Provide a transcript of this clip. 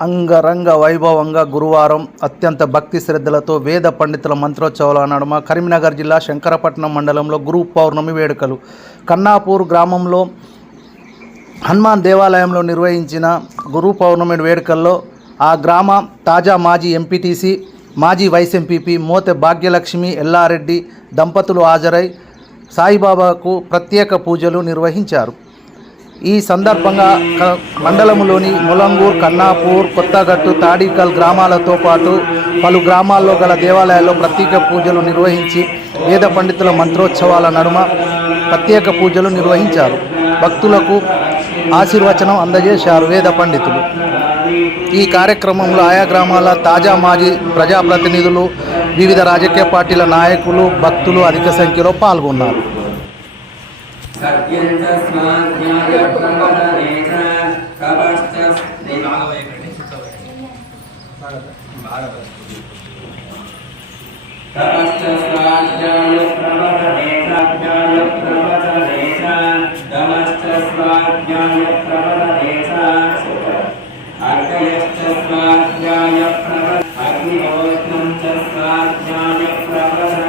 అంగరంగ వైభవంగా గురువారం అత్యంత భక్తి శ్రద్ధలతో వేద పండితుల మంత్రోత్సవాల నడుమ కరీంనగర్ జిల్లా శంకరపట్నం మండలంలో గురు పౌర్ణమి వేడుకలు కన్నాపూర్ గ్రామంలో హనుమాన్ దేవాలయంలో నిర్వహించిన గురు పౌర్ణమి వేడుకల్లో ఆ గ్రామ తాజా మాజీ ఎంపీటీసీ మాజీ వైస్ ఎంపీపీ మోతె భాగ్యలక్ష్మి ఎల్లారెడ్డి దంపతులు హాజరై సాయిబాబాకు ప్రత్యేక పూజలు నిర్వహించారు. ఈ సందర్భంగా మండలంలోని ములంగూర్, కన్నాపూర్, కొత్తగట్టు, తాడికల్ గ్రామాలతో పాటు పలు గ్రామాల్లో గల దేవాలయాల్లో ప్రత్యేక పూజలు నిర్వహించి వేద పండితుల మంత్రోత్సవాల నడుమ ప్రత్యేక పూజలు నిర్వహించారు. భక్తులకు ఆశీర్వచనం అందజేశారు వేద పండితులు. ఈ కార్యక్రమంలో ఆయా గ్రామాల తాజా మాజీ ప్రజాప్రతినిధులు, వివిధ రాజకీయ పార్టీల నాయకులు, భక్తులు అధిక సంఖ్యలో పాల్గొన్నారు. అగ్నిహోత్రం చ స్వాధ్యాయ ప్రవద